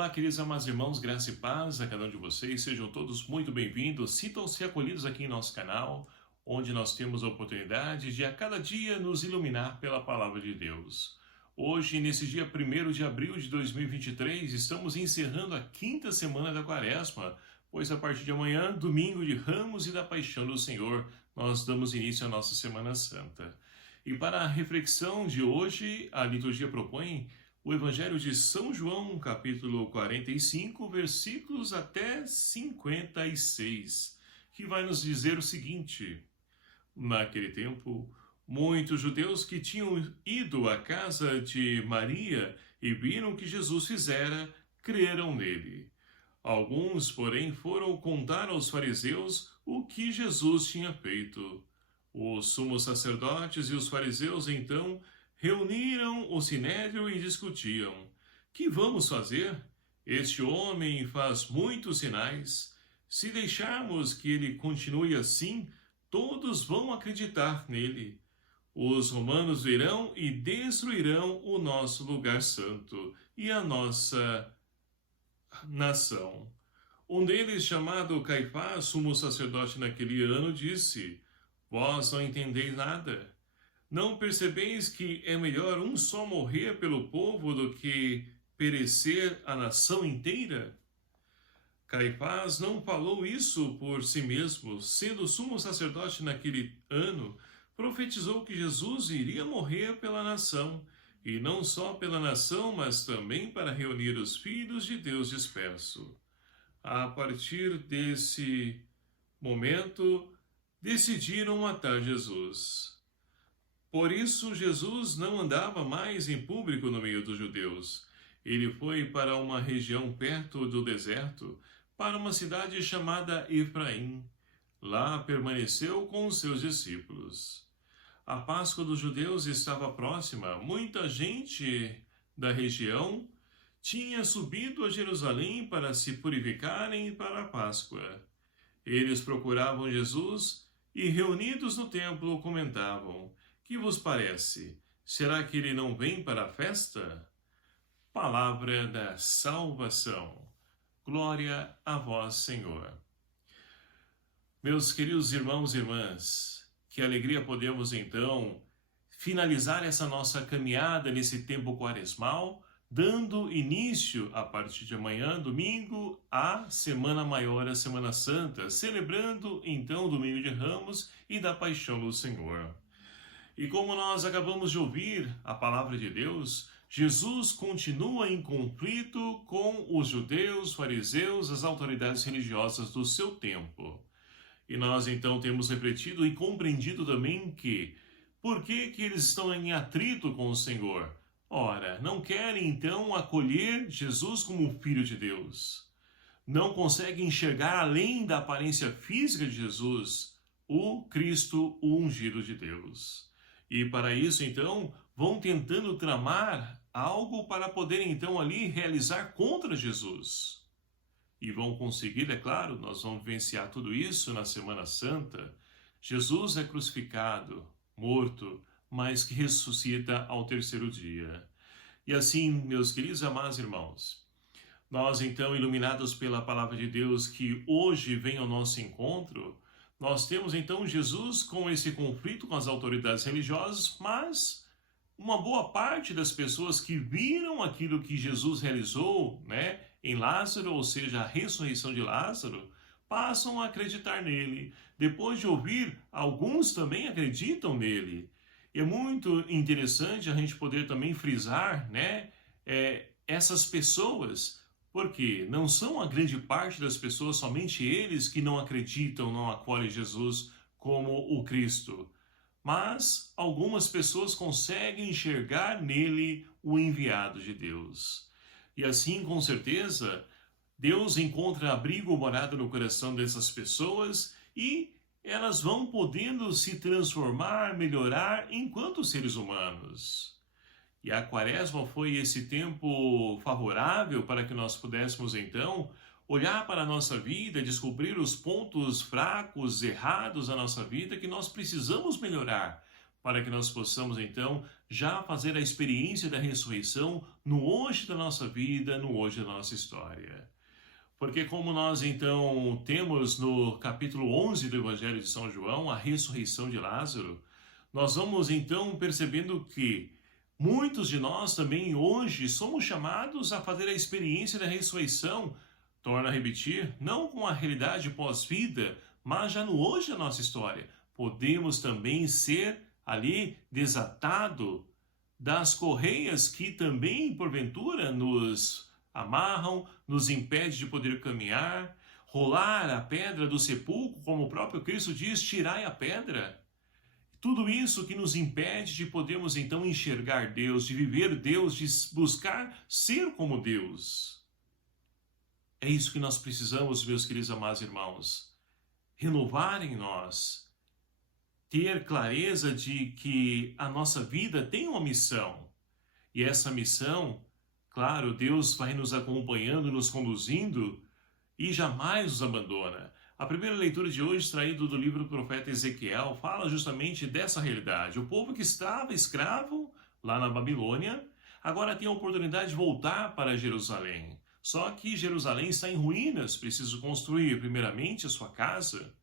Olá, queridos amados irmãos, graça e paz a cada um de vocês. Sejam todos muito bem-vindos. Sintam-se acolhidos aqui em nosso canal, onde nós temos a oportunidade de a cada dia nos iluminar pela palavra de Deus. Hoje, nesse dia 1º de abril de 2023, estamos encerrando a 5ª semana da Quaresma, pois a partir de amanhã, domingo de Ramos e da Paixão do Senhor, nós damos início à nossa Semana Santa. E para a reflexão de hoje, a liturgia propõe o Evangelho de São João, capítulo 45, versículos até 56, que vai nos dizer o seguinte: naquele tempo, muitos judeus que tinham ido à casa de Maria e viram o que Jesus fizera, creram nele. Alguns, porém, foram contar aos fariseus o que Jesus tinha feito. Os sumos sacerdotes e os fariseus, então, reuniram o sinédrio e discutiam: que vamos fazer? Este homem faz muitos sinais. Se deixarmos que ele continue assim, todos vão acreditar nele. Os romanos virão e destruirão o nosso lugar santo e a nossa nação. Um deles, chamado Caifás, sumo sacerdote naquele ano, disse: vós não entendeis nada. Não percebeis que é melhor um só morrer pelo povo do que perecer a nação inteira? Caifás não falou isso por si mesmo, sendo sumo sacerdote naquele ano, profetizou que Jesus iria morrer pela nação, e não só pela nação, mas também para reunir os filhos de Deus disperso. A partir desse momento, decidiram matar Jesus. Por isso, Jesus não andava mais em público no meio dos judeus. Ele foi para uma região perto do deserto, para uma cidade chamada Efraim. Lá permaneceu com os seus discípulos. A Páscoa dos judeus estava próxima. Muita gente da região tinha subido a Jerusalém para se purificarem para a Páscoa. Eles procuravam Jesus e, reunidos no templo, comentavam: que vos parece? Será que ele não vem para a festa? Palavra da salvação. Glória a vós, Senhor. Meus queridos irmãos e irmãs, que alegria podemos então finalizar essa nossa caminhada nesse tempo quaresmal, dando início, a partir de amanhã, domingo, à Semana Maior, a Semana Santa, celebrando então o Domingo de Ramos e da Paixão do Senhor. E como nós acabamos de ouvir a palavra de Deus, Jesus continua em conflito com os judeus, fariseus, as autoridades religiosas do seu tempo. E nós então temos refletido e compreendido também que, por que eles estão em atrito com o Senhor? Ora, não querem então acolher Jesus como Filho de Deus. Não conseguem enxergar além da aparência física de Jesus, o Cristo, o ungido de Deus. E para isso, então, vão tentando tramar algo para poderem, então, ali realizar contra Jesus. E vão conseguir, é claro, nós vamos vivenciar tudo isso na Semana Santa. Jesus é crucificado, morto, mas que ressuscita ao terceiro dia. E assim, meus queridos amados irmãos, nós, então, iluminados pela palavra de Deus que hoje vem ao nosso encontro, nós temos então Jesus com esse conflito com as autoridades religiosas, mas uma boa parte das pessoas que viram aquilo que Jesus realizou, em Lázaro, ou seja, a ressurreição de Lázaro, passam a acreditar nele. Depois de ouvir, alguns também acreditam nele. E é muito interessante a gente poder também frisar, essas pessoas, porque não são a grande parte das pessoas, somente eles que não acreditam, não acolhem Jesus como o Cristo. Mas algumas pessoas conseguem enxergar nele o enviado de Deus. E assim, com certeza, Deus encontra abrigo ou morada no coração dessas pessoas e elas vão podendo se transformar, melhorar enquanto seres humanos. E a Quaresma foi esse tempo favorável para que nós pudéssemos, então, olhar para a nossa vida, descobrir os pontos fracos, errados da nossa vida que nós precisamos melhorar, para que nós possamos, então, já fazer a experiência da ressurreição no hoje da nossa vida, no hoje da nossa história. Porque como nós então temos no capítulo 11 do Evangelho de São João a ressurreição de Lázaro, nós vamos então percebendo que muitos de nós também hoje somos chamados a fazer a experiência da ressurreição, torna a repetir, não com a realidade pós-vida, mas já no hoje da nossa história. Podemos também ser ali desatado das correias que também porventura nos amarram, nos impede de poder caminhar, rolar a pedra do sepulcro, como o próprio Cristo diz, tirai a pedra. Tudo isso que nos impede de podermos então enxergar Deus, de viver Deus, de buscar ser como Deus. É isso que nós precisamos, meus queridos amados irmãos, renovar em nós, ter clareza de que a nossa vida tem uma missão. E essa missão, claro, Deus vai nos acompanhando, nos conduzindo e jamais nos abandona. A primeira leitura de hoje, extraído do livro do profeta Ezequiel, fala justamente dessa realidade. O povo que estava escravo lá na Babilônia, agora tem a oportunidade de voltar para Jerusalém. Só que Jerusalém está em ruínas, precisa construir primeiramente a sua casa.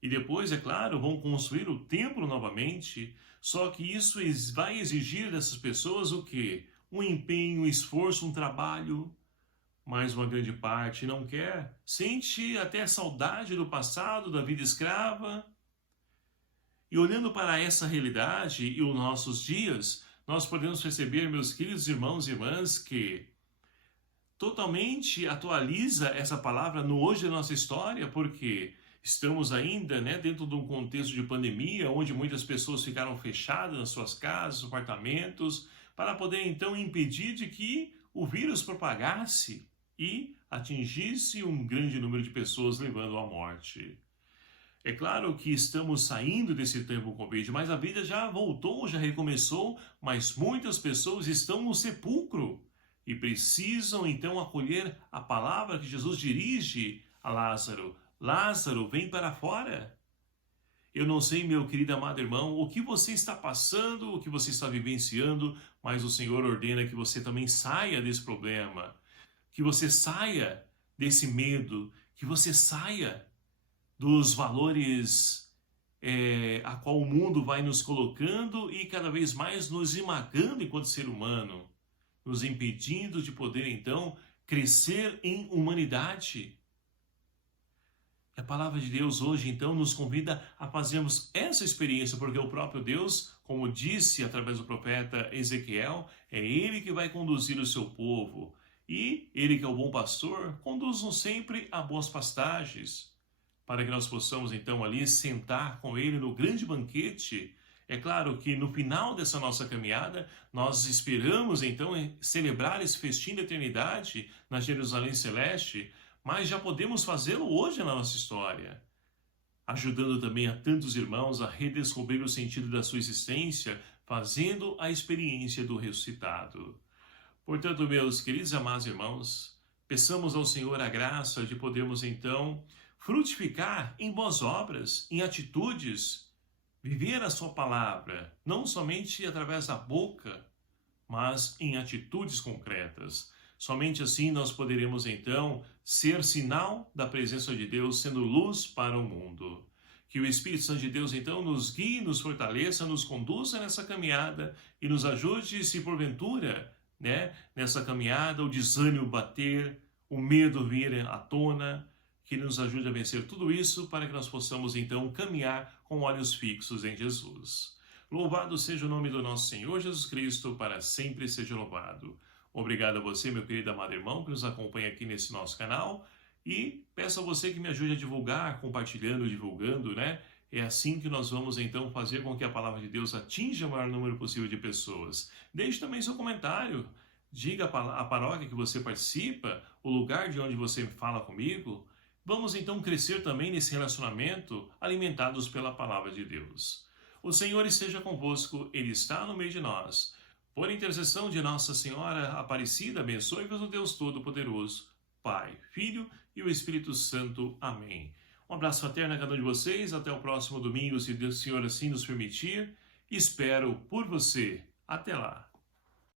E depois, é claro, vão construir o templo novamente. Só que isso vai exigir dessas pessoas o quê? Um empenho, um esforço, um trabalho. Mas uma grande parte não quer, sente até saudade do passado, da vida escrava. E olhando para essa realidade e os nossos dias, nós podemos perceber, meus queridos irmãos e irmãs, que totalmente atualiza essa palavra no hoje da nossa história, porque estamos ainda dentro de um contexto de pandemia, onde muitas pessoas ficaram fechadas nas suas casas, apartamentos, para poder então impedir de que o vírus propagasse e atingisse um grande número de pessoas, levando à morte. É claro que estamos saindo desse tempo Covid, mas a vida já voltou, já recomeçou, mas muitas pessoas estão no sepulcro e precisam então acolher a palavra que Jesus dirige a Lázaro. Lázaro, vem para fora. Eu não sei, meu querido amado irmão, o que você está passando, o que você está vivenciando, mas o Senhor ordena que você também saia desse problema, que você saia desse medo, que você saia dos valores a qual o mundo vai nos colocando e cada vez mais nos esmagando enquanto ser humano, nos impedindo de poder então crescer em humanidade. A palavra de Deus hoje, então, nos convida a fazermos essa experiência, porque o próprio Deus, como disse através do profeta Ezequiel, é Ele que vai conduzir o seu povo. E Ele, que é o bom pastor, conduz-nos sempre a boas pastagens, para que nós possamos, então, ali sentar com Ele no grande banquete. É claro que no final dessa nossa caminhada, nós esperamos, então, celebrar esse festim da eternidade na Jerusalém Celeste, mas já podemos fazê-lo hoje na nossa história, ajudando também a tantos irmãos a redescobrir o sentido da sua existência, fazendo a experiência do ressuscitado. Portanto, meus queridos e amados irmãos, peçamos ao Senhor a graça de podermos então frutificar em boas obras, em atitudes, viver a sua palavra, não somente através da boca, mas em atitudes concretas. Somente assim nós poderemos então ser sinal da presença de Deus, sendo luz para o mundo. Que o Espírito Santo de Deus então nos guie, nos fortaleça, nos conduza nessa caminhada e nos ajude, se porventura, nessa caminhada o desânimo bater, o medo vir à tona, que nos ajude a vencer tudo isso para que nós possamos então caminhar com olhos fixos em Jesus. Louvado seja o nome do nosso Senhor Jesus Cristo, para sempre seja louvado. Obrigado a você, meu querido amado irmão, que nos acompanha aqui nesse nosso canal, e peço a você que me ajude a divulgar, compartilhando, divulgando, É assim que nós vamos então fazer com que a palavra de Deus atinja o maior número possível de pessoas. Deixe também seu comentário, diga a paróquia que você participa, o lugar de onde você fala comigo. Vamos então crescer também nesse relacionamento, alimentados pela palavra de Deus. O Senhor esteja convosco, Ele está no meio de nós. Por intercessão de Nossa Senhora Aparecida, abençoe-vos o Deus Todo-Poderoso, Pai, Filho e o Espírito Santo. Amém. Um abraço fraterno a cada um de vocês. Até o próximo domingo, se Deus, Senhor, assim nos permitir. Espero por você. Até lá!